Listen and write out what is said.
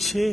6